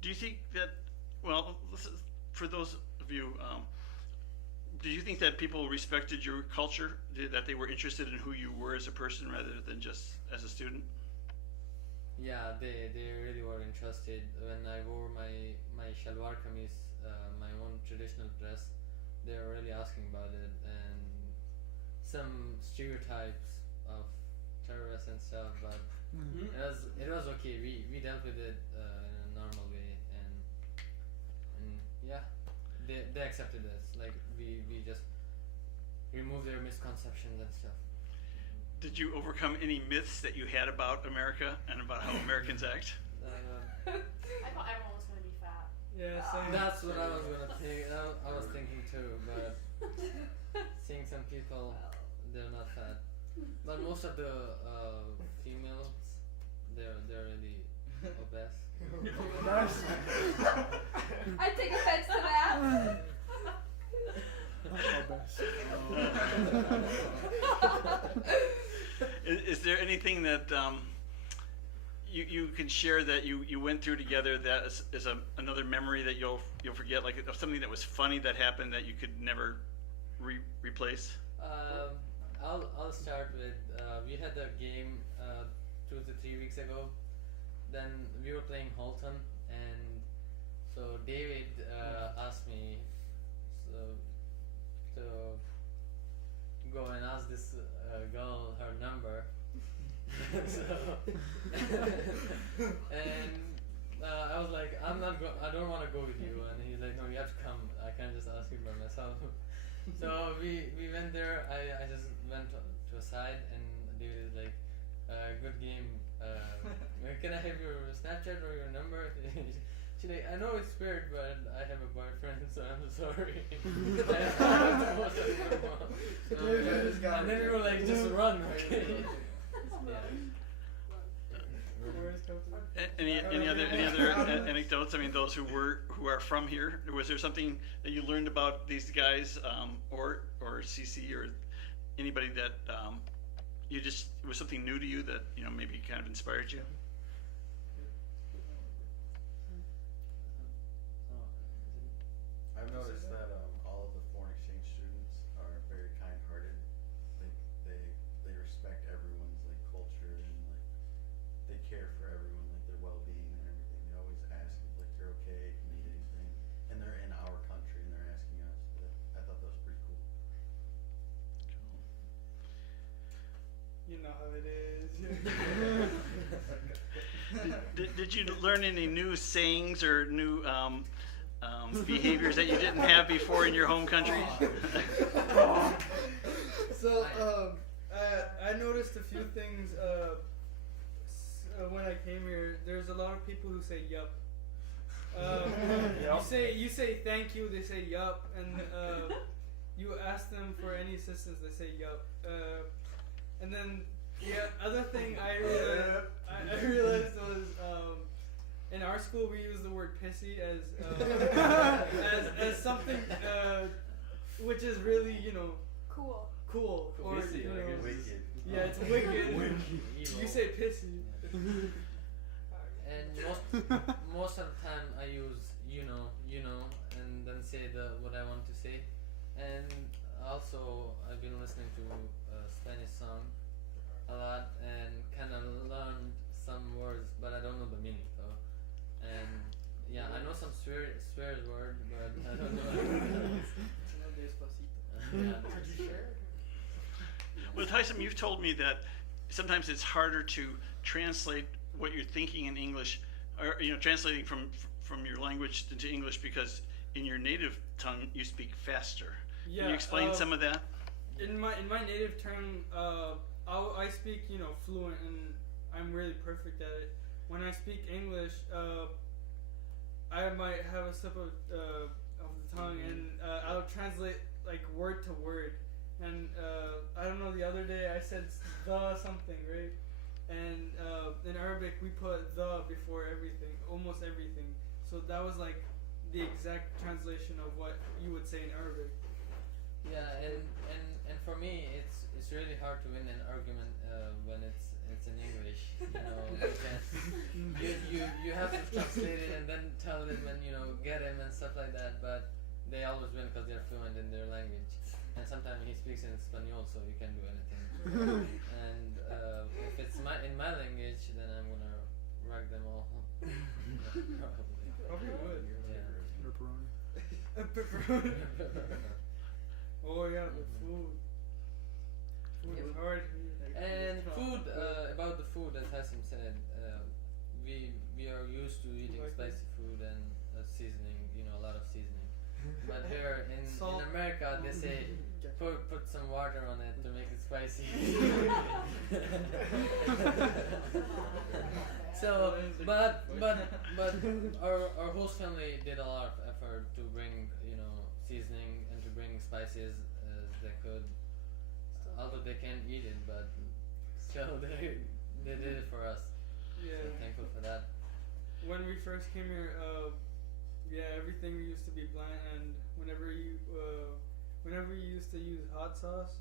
Do you think that, well, for those of you, do you think that people respected your culture, that they were interested in who you were as a person rather than just as a student? Yeah, they really were interested. When I wore my shalwar kameez, my own traditional dress, they were really asking about it, and some stereotypes of terrorists and stuff, but it was okay. We dealt with it in a normal way, and yeah, they accepted us. Like we just removed their misconceptions and stuff. Did you overcome any myths that you had about America and about how Americans act? I thought everyone was gonna be fat. Yeah, same. That's what I was gonna think. I was thinking too, but seeing some people, they're not fat. But most of the females, they're really obese. I take offense to that. Is there anything that you can share that you went through together that is another memory that you'll forget, like something that was funny that happened that you could never replace? I'll start with we had a game 2 to 3 weeks ago. Then we were playing Holton, and so David asked me to go and ask this girl her number. So and I was like, I don't want to go with you, and he's like, no, you have to come. I can't just ask you by myself. So we went there. I just went to a side, and David is like, good game. Can I have your Snapchat or your number? She's like, I know it's weird, but I have a boyfriend, so I'm sorry. And then we were like, just run. Any other anecdotes? I mean, those who are from here. Was there something that you learned about these guys, or CC, or anybody that you just, it was something new to you that maybe kind of inspired you? I've noticed that all of the foreign exchange students are very kind-hearted. They respect everyone's like culture, and like they care for everyone, like their well-being and everything. They always ask if like they're okay, if you need anything, and they're in our country and they're asking us. But I thought that was pretty cool. You know how it is. Did you learn any new sayings or new behaviors that you didn't have before in your home country? So I noticed a few things when I came here. There's a lot of people who say yup. You say thank you, they say yup, and you ask them for any assistance, they say yup. And then the other thing I realized was in our school we use the word pissy as something which is really cool or Pissy, like wicked. Yeah, it's wicked. You say pissy. And most of the time I use you know, and then say what I want to say. And also I've been listening to a Spanish song a lot and kind of learned some words, but I don't know the meaning though. And yeah, I know some swear word, but I don't know. Could you share? With Hayssam, you've told me that sometimes it's harder to translate what you're thinking in English, or translating from your language into English, because in your native tongue you speak faster. Yeah, Can you explain some of that? In my native tongue, I speak fluent, and I'm really perfect at it. When I speak English, I might have a slip of the tongue, and I'll translate like word to word. And I don't know, the other day I said the something, right? And in Arabic we put the before everything, almost everything. So that was like the exact translation of what you would say in Arabic. Yeah, and for me it's really hard to win an argument when it's in English. Because you have to translate it and then tell them and get him and stuff like that. But they always win because they're fluent in their language. And sometimes he speaks in Espanol, so you can do anything. And if it's in my language, then I'm gonna rock them all. Probably would. Yeah. Pepperoni. Oh yeah, the food. Food is hard. And food, about the food, as Hayssam said, we are used to eating spicy food and seasoning, a lot of seasoning. But here in America, they say put some water on it to make it spicy. So, but our host family did a lot of effort to bring seasoning and to bring spices as they could. Although they can't eat it, but still they did it for us. Yeah. So thankful for that. When we first came here, everything used to be bland, and whenever you used to use hot sauce,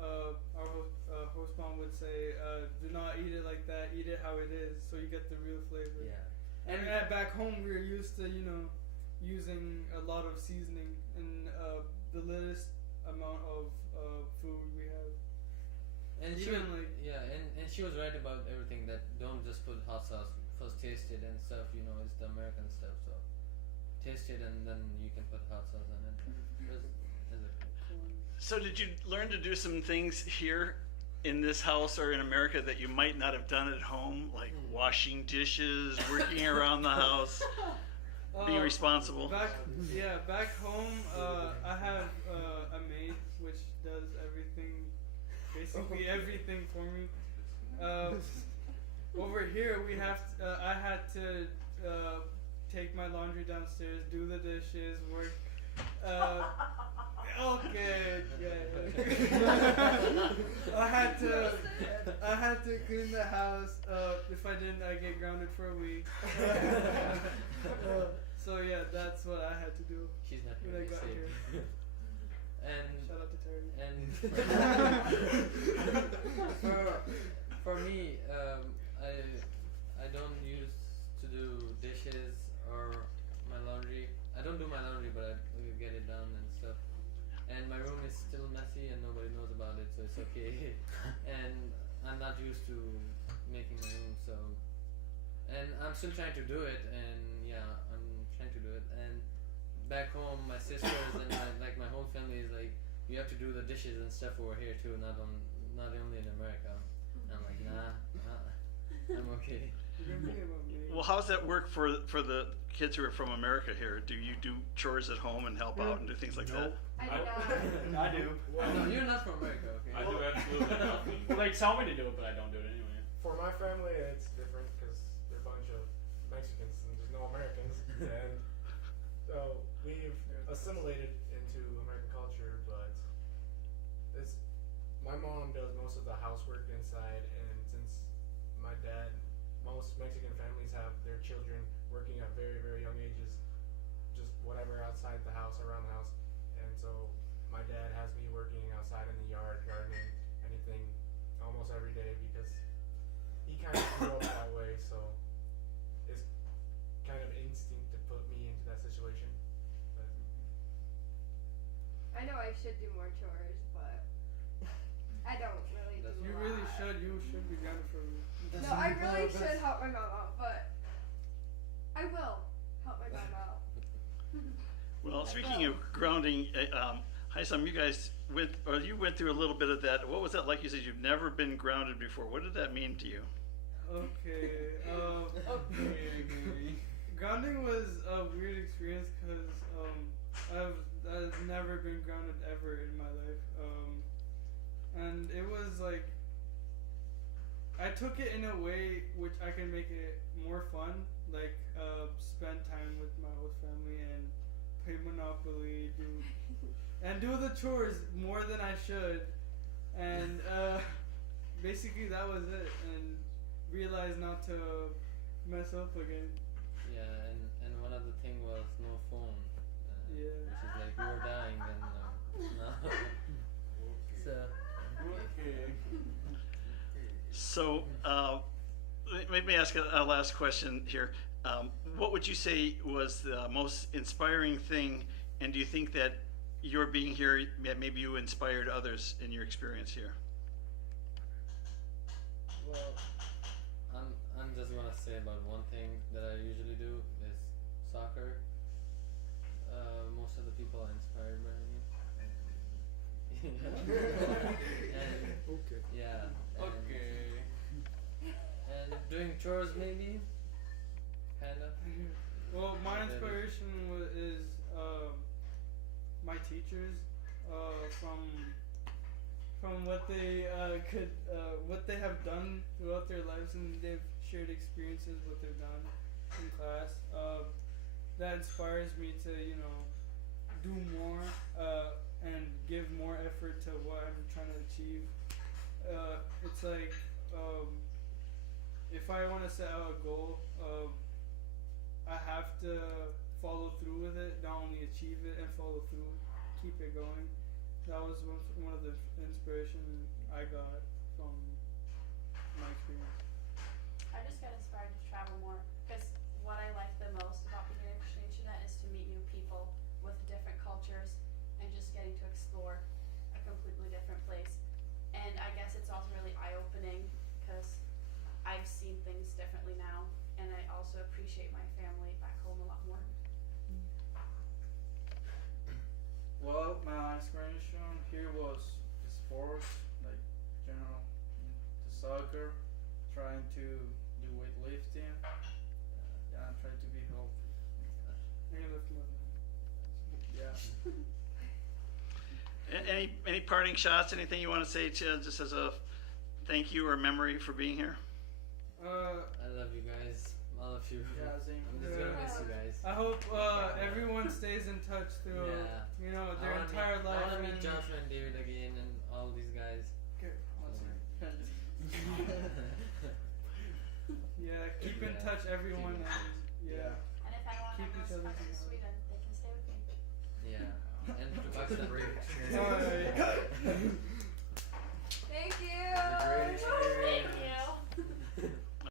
our host mom would say, "Do not eat it like that. Eat it how it is, so you get the real flavor." Yeah. And back home, we were used to using a lot of seasoning and the littlest amount of food we have. And she Even was, like and she was right about everything. That don't just put hot sauce. First taste it and stuff. It's the American stuff. So taste it and then you can put hot sauce on it. So did you learn to do some things here in this house or in America that you might not have done at home, like washing dishes, working around the house, being responsible? Back home, I have a maid which does everything, basically everything for me. Over here, I had to take my laundry downstairs, do the dishes, work. Okay, I had to clean the house. If I didn't, I get grounded for a week. So yeah, that's what I had to do She's not when I really got safe. here. And Shout out to Terry. for me, I don't used to do dishes or my laundry. I don't do my laundry, but I get it done and stuff. And my room is still messy and nobody knows about it, so it's okay. And I'm not used to making my room, so. And I'm still trying to do it, and yeah, I'm trying to do it. And back home, my sisters and my whole family is like, you have to do the dishes and stuff over here too, not only in America. And I'm like, nah, I'm okay. Well, how's that work for the kids who are from America here? Do you do chores at home and help out and do things like that? I do not. I do. No, you're not from America, okay? I do absolutely nothing. Well, they tell me to do it, but I don't do it anyway. For my family, it's different because they're a bunch of Mexicans and there's no Americans, and so we've assimilated into American culture. But my mom does most of the housework inside, and since most Mexican families have their children working at very, very young ages, just whatever outside the house, around the house, and so my dad has me working outside in the yard, gardening, anything, almost every day because he kind of grew up that way, so it's kind of instinct to put me into that situation. But I know I should do more chores, but I don't really do You a really lot. should. You should be grounded for a week. No, I really should help my mom out, but I will help my mom out. Well, speaking of grounding, Hayssam, you went through a little bit of that. What was that like? You said you've never been grounded before. What did that mean to you? Okay. Grounding was a weird experience because I've never been grounded ever in my life. And it was like I took it in a way which I can make it more fun, like spend time with my host family and play Monopoly, do the chores more than I should, and basically that was it. And realize not to mess up again. Yeah, and one of the thing was no phone. Yeah. Which is like we were dying and no. So. So, let me ask a last question here. What would you say was the most inspiring thing, and do you think that your being here, maybe you inspired others in your experience here? Well, I'm just gonna say about one thing that I usually do is soccer. Most of the people are inspired by me. And Okay. yeah. And, Okay. and doing chores maybe. Kinda. Well, my That is- inspiration is my teachers from what they what they have done throughout their lives, and they've shared experiences what they've done in class. That inspires me to do more and give more effort to what I'm trying to achieve. It's like if I want to set out a goal, I have to follow through with it, not only achieve it and follow through, keep it going. That was one of the inspiration I got from my experience. I just got inspired to travel more because what I like the most about being an exchange student is to meet new people with different cultures and just getting to explore a completely different place. And I guess it's also really eye-opening because I've seen things differently now, and I also appreciate my family back home a lot more. Well, my inspiration here was the sports, like general, the soccer, trying to do weightlifting, yeah, I'm trying to be healthy. I lift more than Yeah. Any parting shots? Anything you want to say to just as a thank you or memory for being here? I love you guys. All of you. Yeah, same. I'm just gonna miss you guys. I hope everyone stays in touch through Yeah. their entire life. I wanna meet and- Joshua and David again and all these guys. Okay, one second. Yeah, keep in Yeah. touch, everyone, and Yeah. And if anyone Keep ever each wants to other come to together. Sweden, they can stay with me. Yeah. And to Buxton. Alright.